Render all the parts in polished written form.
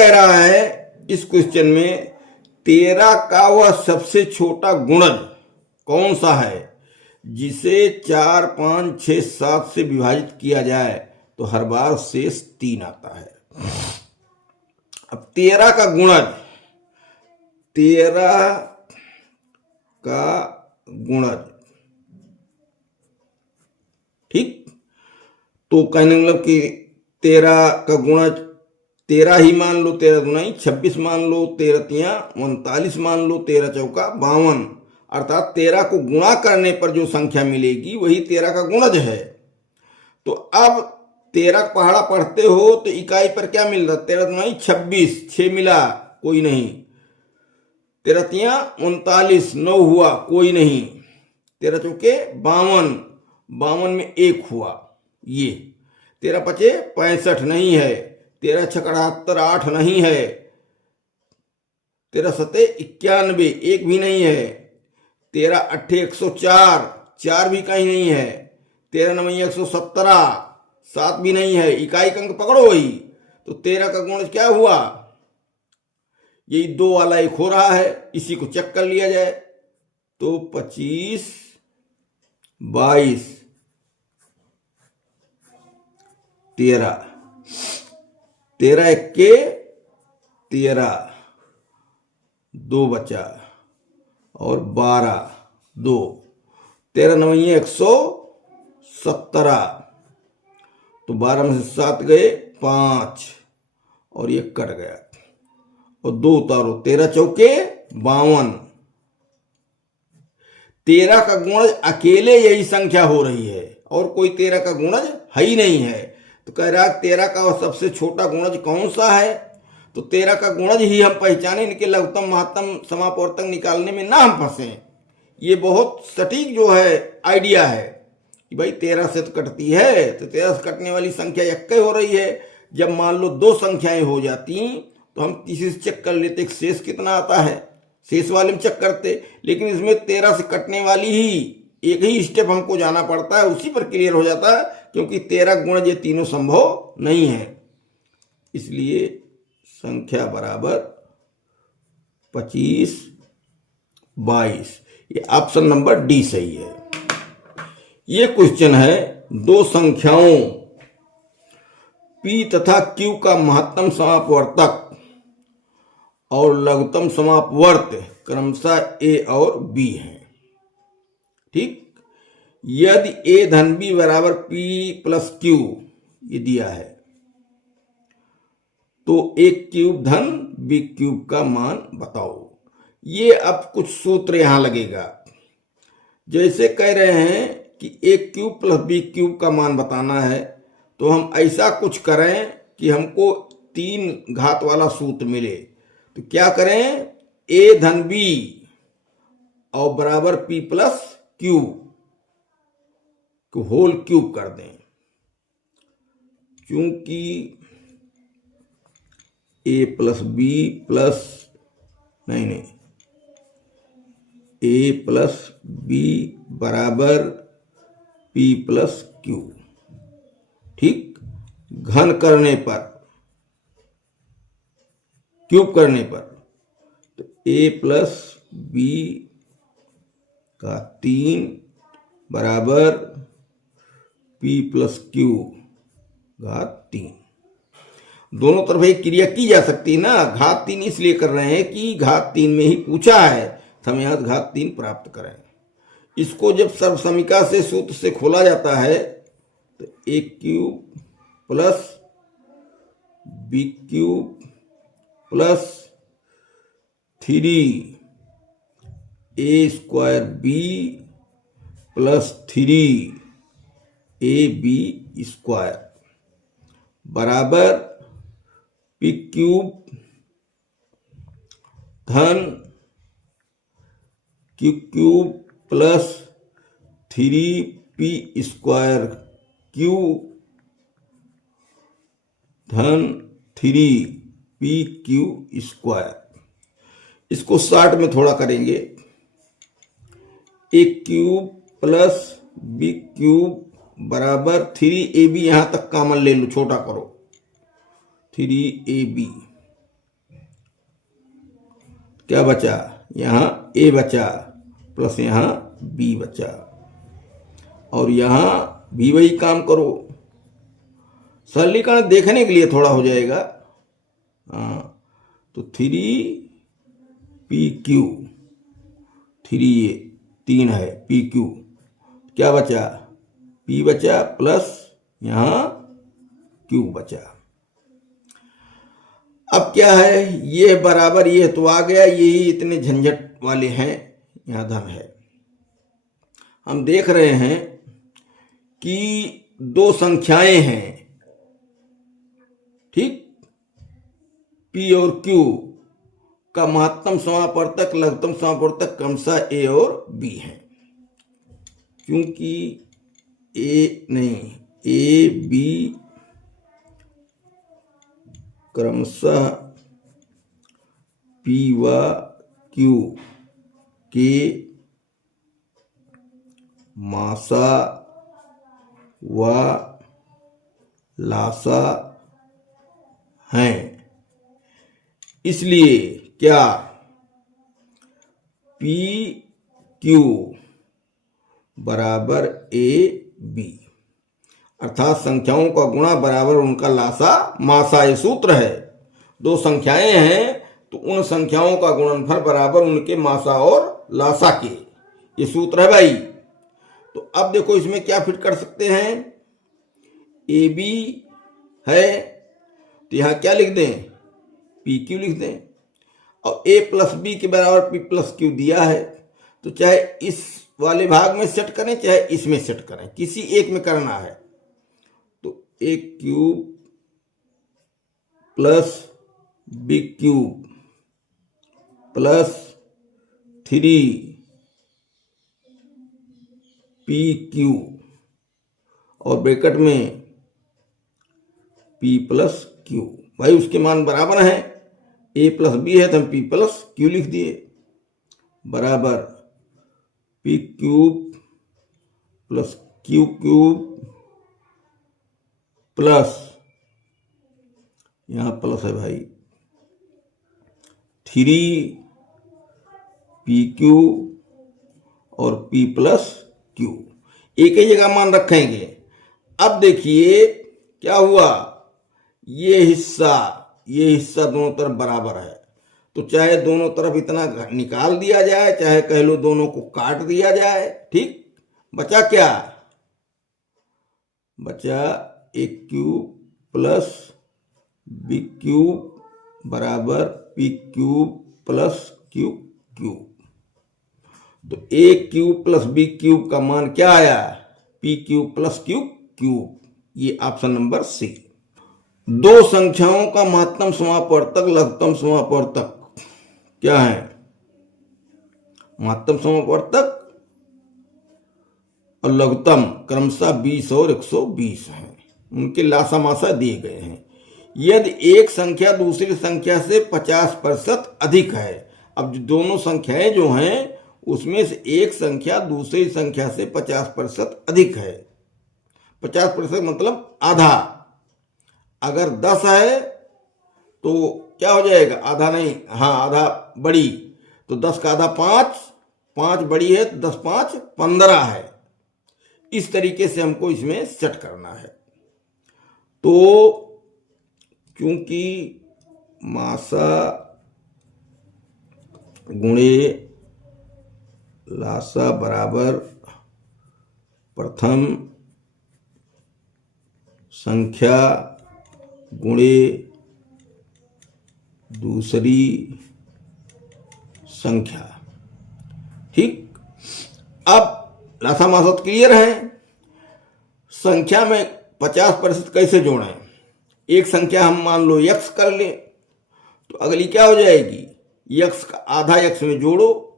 कह रहा है इस क्वेश्चन में 13 का वह सबसे छोटा गुणज कौन सा है जिसे 4, 5, 6, 7 से विभाजित किया जाए तो हर बार शेष 3 आता है। अब 13 का गुणज, 13 का गुणज, ठीक, तो कहने मतलब कि 13 का गुणज 13 ही मान लो, 13 दूना 26 मान लो, 13 तिया 39 मान लो, 13 चौका 52, अर्थात 13 को गुणा करने पर जो संख्या मिलेगी वही 13 का गुणज है। तो अब 13 पहाड़ा पढ़ते हो तो इकाई पर क्या मिल रहा, 13 दूना 26, 6 मिला, कोई नहीं, 13 तिया 39, 9 हुआ, कोई नहीं, 13 चौके 52, 52 में 1 हुआ, ये 13 पचे 65 नहीं है, 13 छक 78, 8 नहीं है, 13 सते 91, 1 भी नहीं है, 13 अट्ठे 104, 4 भी कहीं नहीं है, 13 नवैया 117, 7 भी नहीं है, इकाई का अंक पकड़ो वही। तो 13 का गुण क्या हुआ, यही 2 वाला 1 हो रहा है, इसी को चेक कर लिया जाए तो 25, 22, 13, 13 इक्के 13, 2 बचा और 12, 2, 13 नवैया 117, तो 12 में से 7 गए 5 और ये कट गया और 2 उतारो, 13 चौके 52, 13 का गुणज अकेले यही संख्या हो रही है और कोई 13 का गुणज है ही नहीं है। तो कह रहा 13 का सबसे छोटा गुणज कौन सा है, तो 13 का गुणज ही हम पहचाने, इनके लघुत्तम महत्तम समापवर्तक निकालने में ना हम फंसे। ये बहुत सटीक जो है आइडिया है कि भाई 13 से तो कटती है, तो 13 से कटने वाली संख्या इक्के हो रही है। जब मान लो 2 संख्याएं हो जाती तो हम किसी से चेक कर लेते शेष कितना आता है, शेष वाले में चेक करते, लेकिन इसमें 13 से कटने वाली ही एक ही स्टेप हमको जाना पड़ता है, उसी पर क्लियर हो जाता है, क्योंकि 13 गुणज ये तीनों संभव नहीं है। इसलिए संख्या बराबर 25, 22, ये ऑप्शन नंबर डी सही है। ये क्वेश्चन है 2 संख्याओं P तथा Q का महत्तम समापवर्तक और लघुत्तम समापवर्त क्रमशः A और B है, ठीक। यदि A धन B बराबर P प्लस Q ये दिया है तो A क्यूब धन B क्यूब का मान बताओ। ये अब कुछ सूत्र यहां लगेगा, जैसे कह रहे हैं कि A cube plus B cube का मान बताना है, तो हम ऐसा कुछ करें कि हमको 3 घात वाला सूत्र मिले। तो क्या करें, A धन B और बराबर P प्लस Q को होल क्यूब कर दें। चूंकि A प्लस B प्लस नहीं A प्लस B बराबर P प्लस Q, ठीक। घन करने पर, क्यूब करने पर, तो A प्लस B का 3 बराबर P प्लस Q घात 3। दोनों तरफ एक क्रिया की जा सकती है ना। घात 3 इसलिए कर रहे हैं कि घात 3 में ही पूछा है, तो हम यहां घात 3 प्राप्त करें। इसको जब सर्वसमीका से सूत्र से खोला जाता है तो A cube plus B cube plus 3 A square B plus 3 AB square बराबर P क्यूब धन Q cube plus 3P square Q धन 3PQ स्क्वायर। इसको शॉर्ट में थोड़ा करेंगे, A cube plus B cube बराबर 3AB, यहां तक कॉमन ले लो, छोटा करो, 3AB क्या बचा, यहाँ a बचा प्लस यहाँ b बचा, और यहाँ भी वही काम करो। सरलीकरण देखने के लिए थोड़ा हो जाएगा। हाँ, तो 3pq, 3 ये 3 है, pq क्या बचा, p बचा प्लस यहाँ q बचा। अब क्या है, ये बराबर ये तो आ गया, यही इतने झंझट वाले हैं, यहाँ धन है। हम देख रहे हैं कि दो संख्याएं हैं, ठीक, P और Q का महत्तम समापवर्तक लघुत्तम समापवर्तक क्रमशः A और B है। क्योंकि A B क्रमशः P व Q के मासा व लासा हैं, इसलिए क्या पी क्यू बराबर ए बी, अर्थात संख्याओं का गुणा बराबर उनका लासा मासा। ये सूत्र है, दो संख्याएं हैं तो उन संख्याओं का गुणनफल बराबर उनके मासा और लासा के, ये सूत्र है भाई। तो अब देखो इसमें क्या फिट कर सकते हैं, ए बी है तो यहां क्या लिख दें, पी क्यू लिख दें, और ए प्लस बी के बराबर पी प्लस क्यू दिया है, तो चाहे इस वाले भाग में सेट करें चाहे इसमें सेट करें, किसी एक में करना है। तो a cube plus b cube plus 3pq और ब्रैकेट में p प्लस क्यू, भाई उसके मान बराबर हैं, a प्लस बी है तो हम p प्लस क्यू लिख दिए, बराबर p cube plus q cube plus यहां प्लस है भाई 3pq और p प्लस q, एक ही जगह मान रखेंगे। अब देखिए क्या हुआ, ये हिस्सा दोनों तरफ बराबर है, तो चाहे दोनों तरफ इतना निकाल दिया जाए, चाहे कह लो दोनों को काट दिया जाए, ठीक। बचा क्या, बचा a cube plus b cube बराबर p cube plus q cube. तो a cube plus b cube का मान क्या आया, p cube plus q cube, ये ऑप्शन नंबर सी। दो संख्याओं का महत्तम समापवर्तक लघुत्तम समापवर्तक क्या है, महत्तम समापवर्तक और लघुत्तम क्रमशः 20 और 120 हैं, उनके लासा मासा दिए गए हैं। यदि एक संख्या दूसरी संख्या से 50% अधिक है, अब दोनों संख्याएं जो हैं उसमें से एक संख्या दूसरी संख्या से 50% अधिक है, 50% मतलब आधा। अगर 10 है तो क्या हो जाएगा, आधा नहीं, हाँ आधा बड़ी, तो 10 का आधा 5, 5 बड़ी है तो 10 5 15 है। इस तरीके से हमको इसमें सेट करना है। तो क्योंकि मासा गुणे लासा बराबर प्रथम संख्या गुणे दूसरी संख्या, ठीक। अब लासा मासा तो क्लियर है, संख्या में 50% कैसे जोड़ें। एक संख्या हम मान लो x कर लें तो अगली क्या हो जाएगी, x का आधा x में जोड़ो,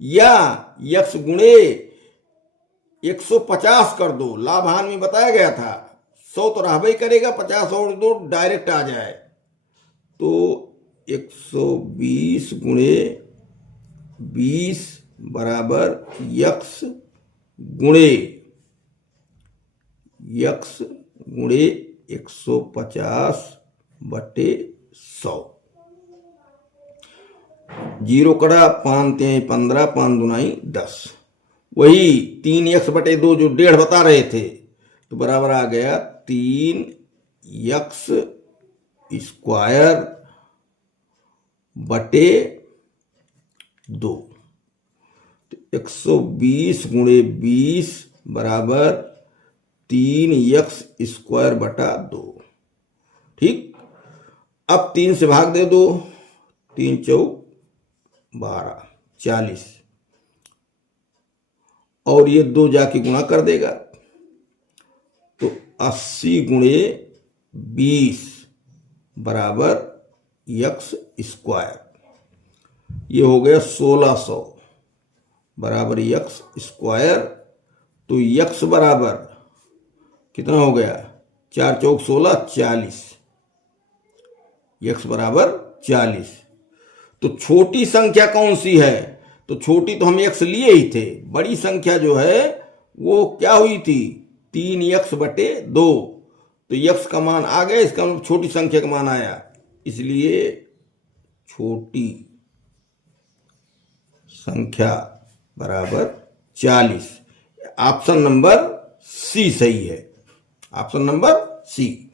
या x गुणे 150 कर दो, लाभान में बताया गया था 100 तो रहबे करेगा, 50 और दो डायरेक्ट आ जाए, तो 120 गुणे 20 बराबर x गुणे 150/100। जीरो कड़ा, 5 तिहाई 15, 5 दुनाई 10, वही 3x/2 जो 1.5 बता रहे थे, तो बराबर आ गया 3x² बटे 2। तो 120 गुणे 20 बराबर 3x² बटा 2। ठीक, अब 3 से भाग दे दो, 3 चौक 12, 40, और ये 2 जाके गुणा कर देगा, तो 80 गुणे 20 बराबर x²। ये हो गया 1600 बराबर x²। तो x बराबर कितना हो गया, 4 चौक 16, 40, x बराबर 40। तो छोटी संख्या कौन सी है, तो छोटी तो हम x लिए ही थे, बड़ी संख्या जो है वो क्या हुई थी, 3x/2। तो x का मान आ गया, इसका मतलब छोटी संख्या का मान आया, इसलिए छोटी संख्या बराबर 40। ऑप्शन नंबर सी सही है, ऑप्शन नंबर सी।